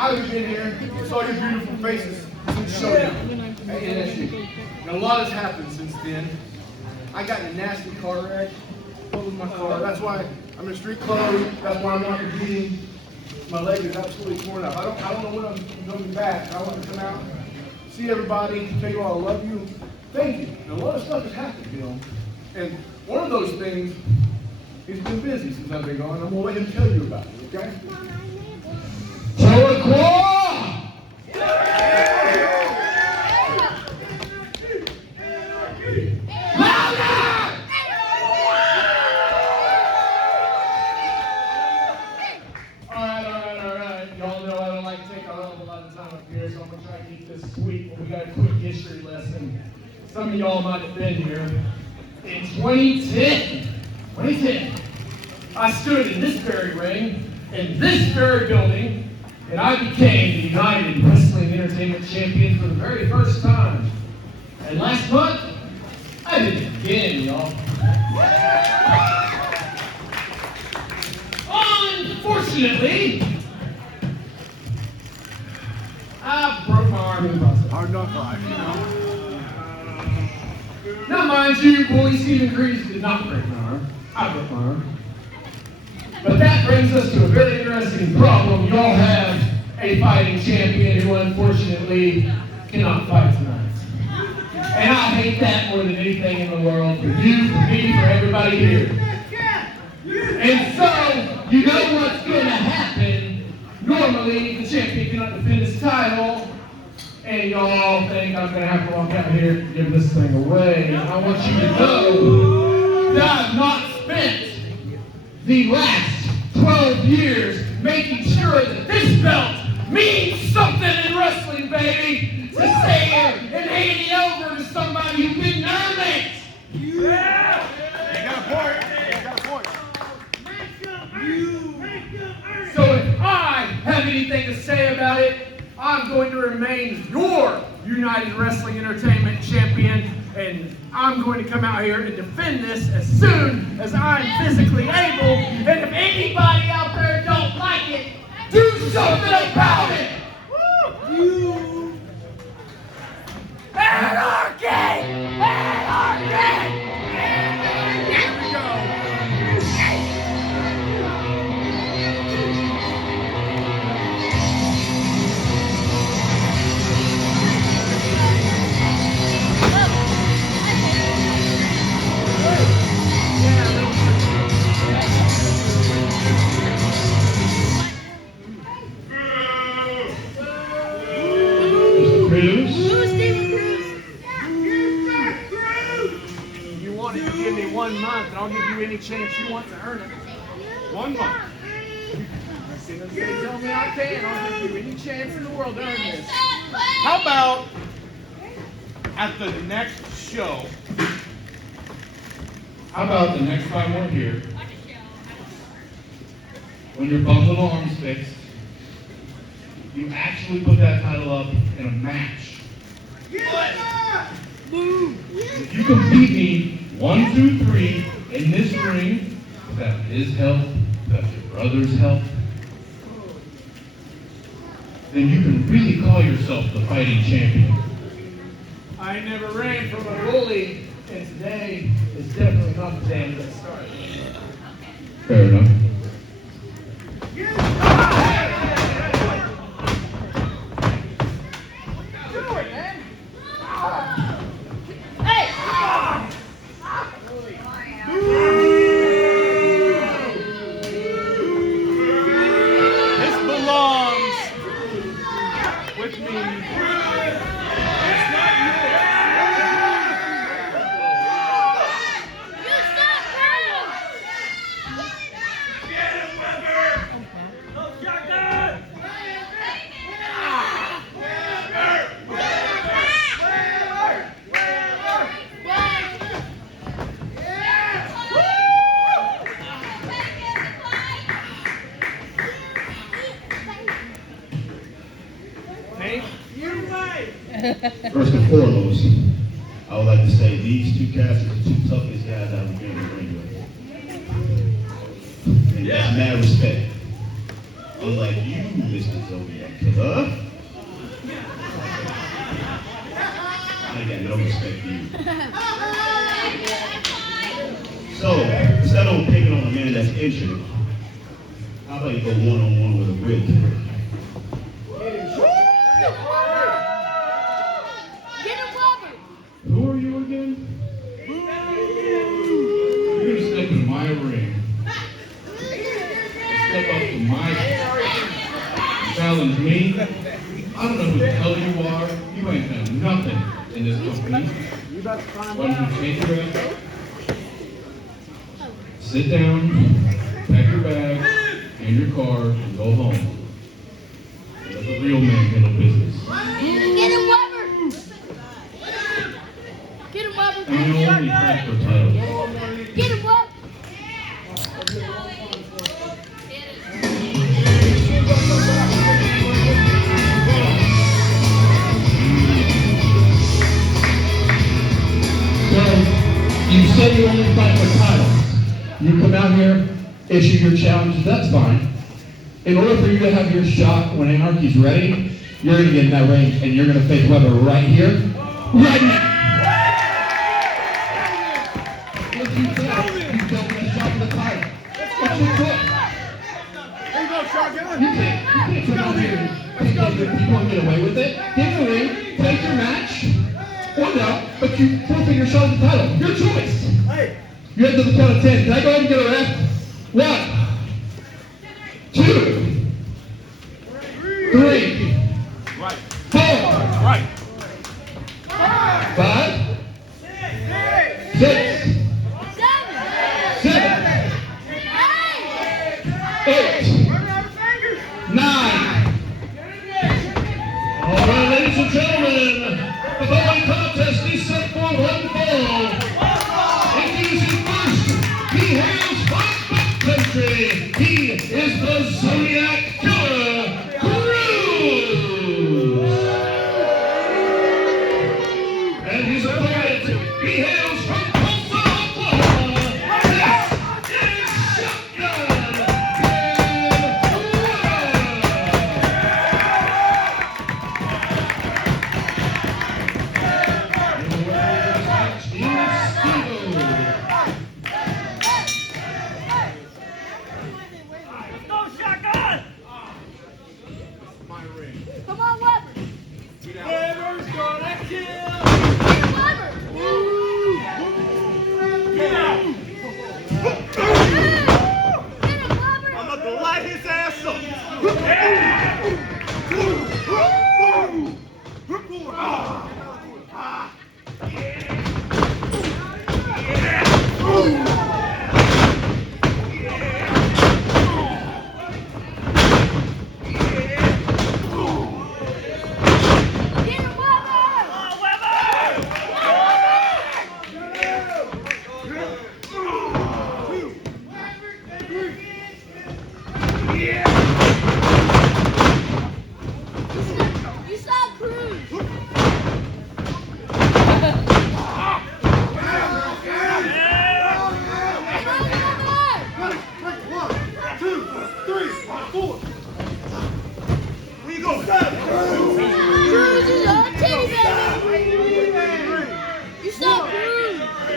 I've been here, saw your beautiful faces since showdown at NSU. And a lot has happened since then. I got in a nasty car wreck. What was my car? That's why I'm in street clothes. That's why I'm not competing. My leg is absolutely torn up. I don't know when I'm going to be back. I want to come out, see everybody, tell you all I love you. Thank you. And a lot of stuff has happened, you know. And one of those things, he's been busy since I've been gone. I'm going to let him tell you about it, okay? Tahlequah! Y'all know I don't like to take a whole lot of time up here, so I'm going to try to keep this sweet. We got a quick history lesson. Some of y'all might have been here. In 2010, I stood in this very ring, in this very building, and I became the United Wrestling Entertainment Champion for the very first time. And last month, I did it again, y'all. Unfortunately, I broke my arm in the process. Hard knock life, you know. Now, mind you, bully Stephen Cruze did not break my arm. I broke my arm. But that brings us to a very interesting problem. You all have a fighting champion who unfortunately cannot fight tonight. And I hate that more than anything in the world, for you, for me, for everybody here. And so, you know what's going to happen. Normally, the champion cannot defend his title, and y'all think I'm going to have to walk out here and give this thing away. And I want you to know that I've not spent the last 12 years making sure that this belt means something in wrestling, baby. To stay here and hand it over to somebody who didn't earn it. Yeah! You got a point. So if I have anything to say about it, I'm going to remain your United Wrestling Entertainment Champion, and I'm going to come out here and defend this as soon as I'm physically able. And if anybody out there don't like it, do something about it! You Anarchy! Anarchy! Here we go! You wanted to give me 1 month, and I'll give you any chance you want to earn it. 1 month. As soon as they tell me I can, I'll give you any chance in the world to earn this. How about at the next show? How about the next time we're here, when your bum little arm's fixed, you actually put that title up in a match. If you can beat me 1, 2, 3 in this ring, without his help, without your brother's help, then you can really call yourself the fighting champion. I never ran from a bully And today is definitely not the day I'm going to start. Fair enough. This belongs with me. First and foremost, I would like to say these two cats are the two toughest guys I've been in the ring with. And that's mad respect. Unlike you, Mr. Zodiac Killer, I ain't got no respect for you. So, instead of picking on a man that's injured, how about you go one-on-one with a real killer? Who are you again? You're gonna step in my ring. Step up to my challenge me. I don't know who the hell you are. You ain't done nothing in this company. Why don't you change your ass? Sit down, pack your bag and your car, and go home. Let the real man handle business. Get him, Weber! Get him, Weber! I only fight for titles. Get him, Weber! So, you said you only fight for titles. You come out here, issue your challenges, that's fine. In order for you to have your shot when Anarchy's ready, you're going to get in that ring and you're going to face Weber right here, right now. If you fail, you don't get a shot for the title. It's your choice. Here you go, shotgun. You can't come out here and get people and get away with it. Get in the ring, take your match, or no, but you forfeit your shot at the title. Your choice. Hey. You head to the count of 10. Can I go ahead and get a ref? 1, 2, 3, Right. 4, Right. 5, 6, 7, 8, 9. All right, ladies and gentlemen, the following contest is set for one fall. Introducing first, he hails from Buck Country. He is the Zodiac Killer, Cruze. And his opponent, he hails from Tahlequah. This is Shotgun and Come on, Weber! Weber's gonna kill. Get him, Weber! Get out. Get him, Weber! I'm about to light his ass up. Get him, Weber! You saw Cruze! Where you go, stop. Cruze is on TV, baby! You saw Cruze!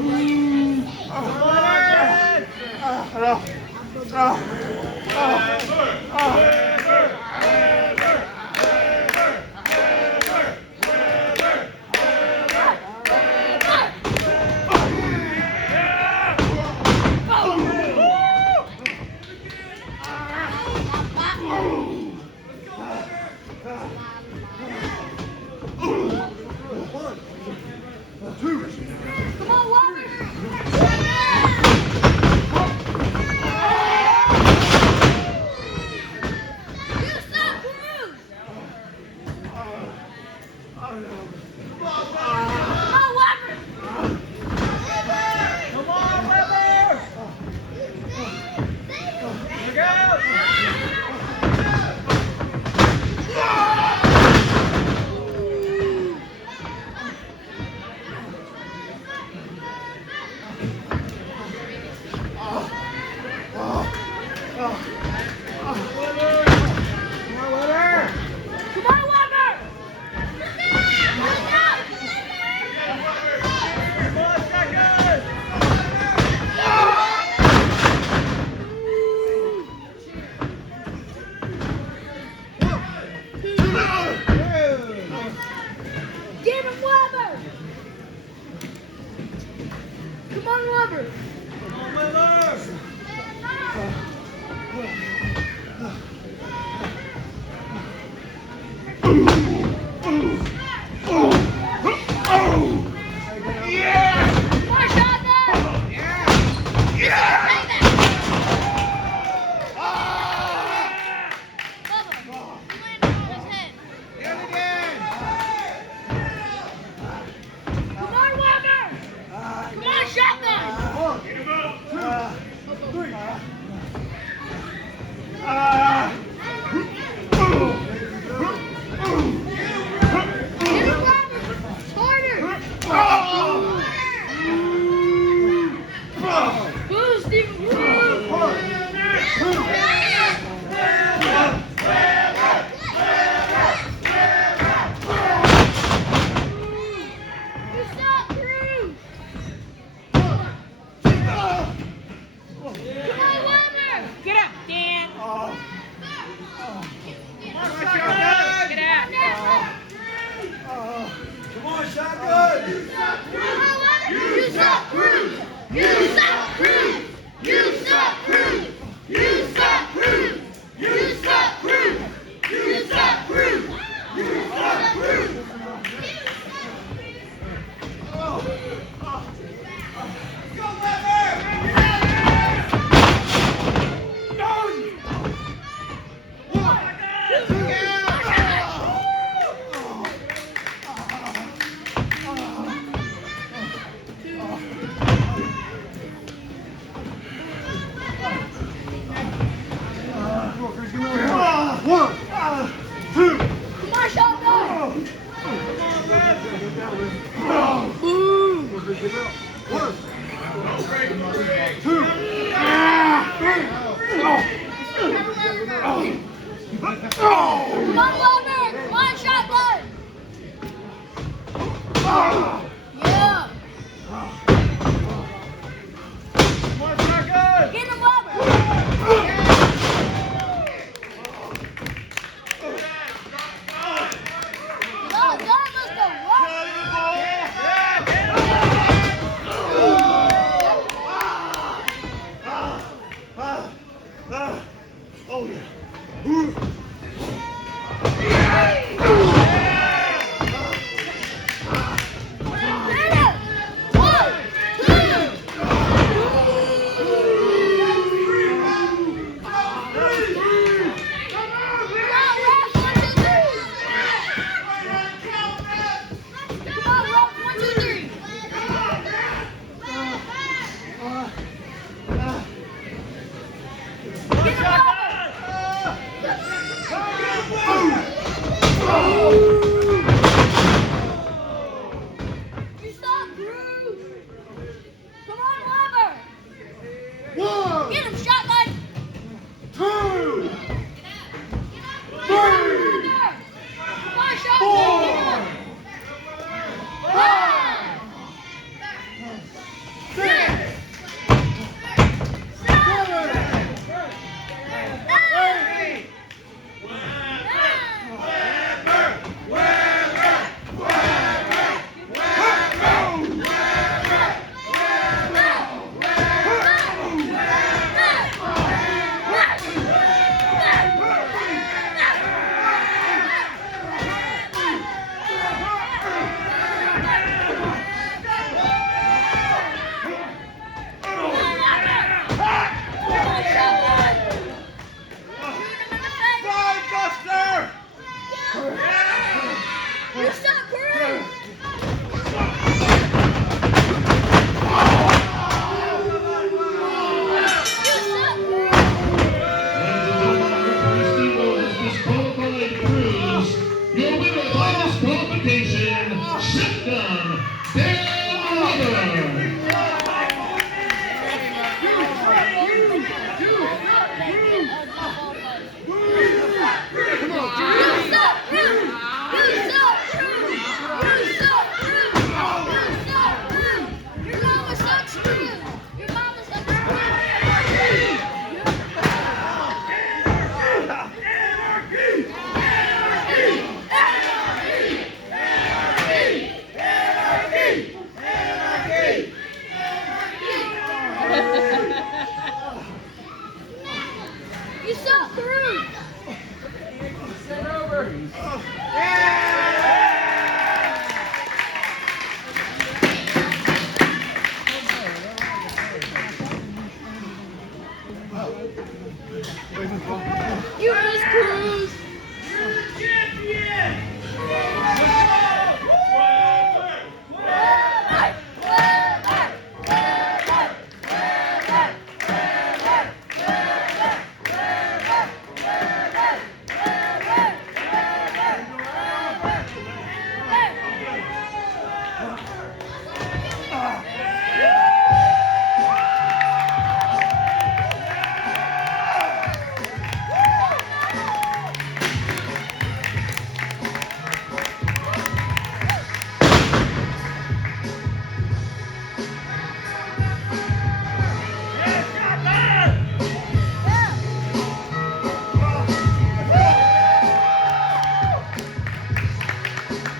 Come on, Weber! You stop, Cruze! Come on, Weber! Come on, Weber! Get him, Weber! Come on, Weber!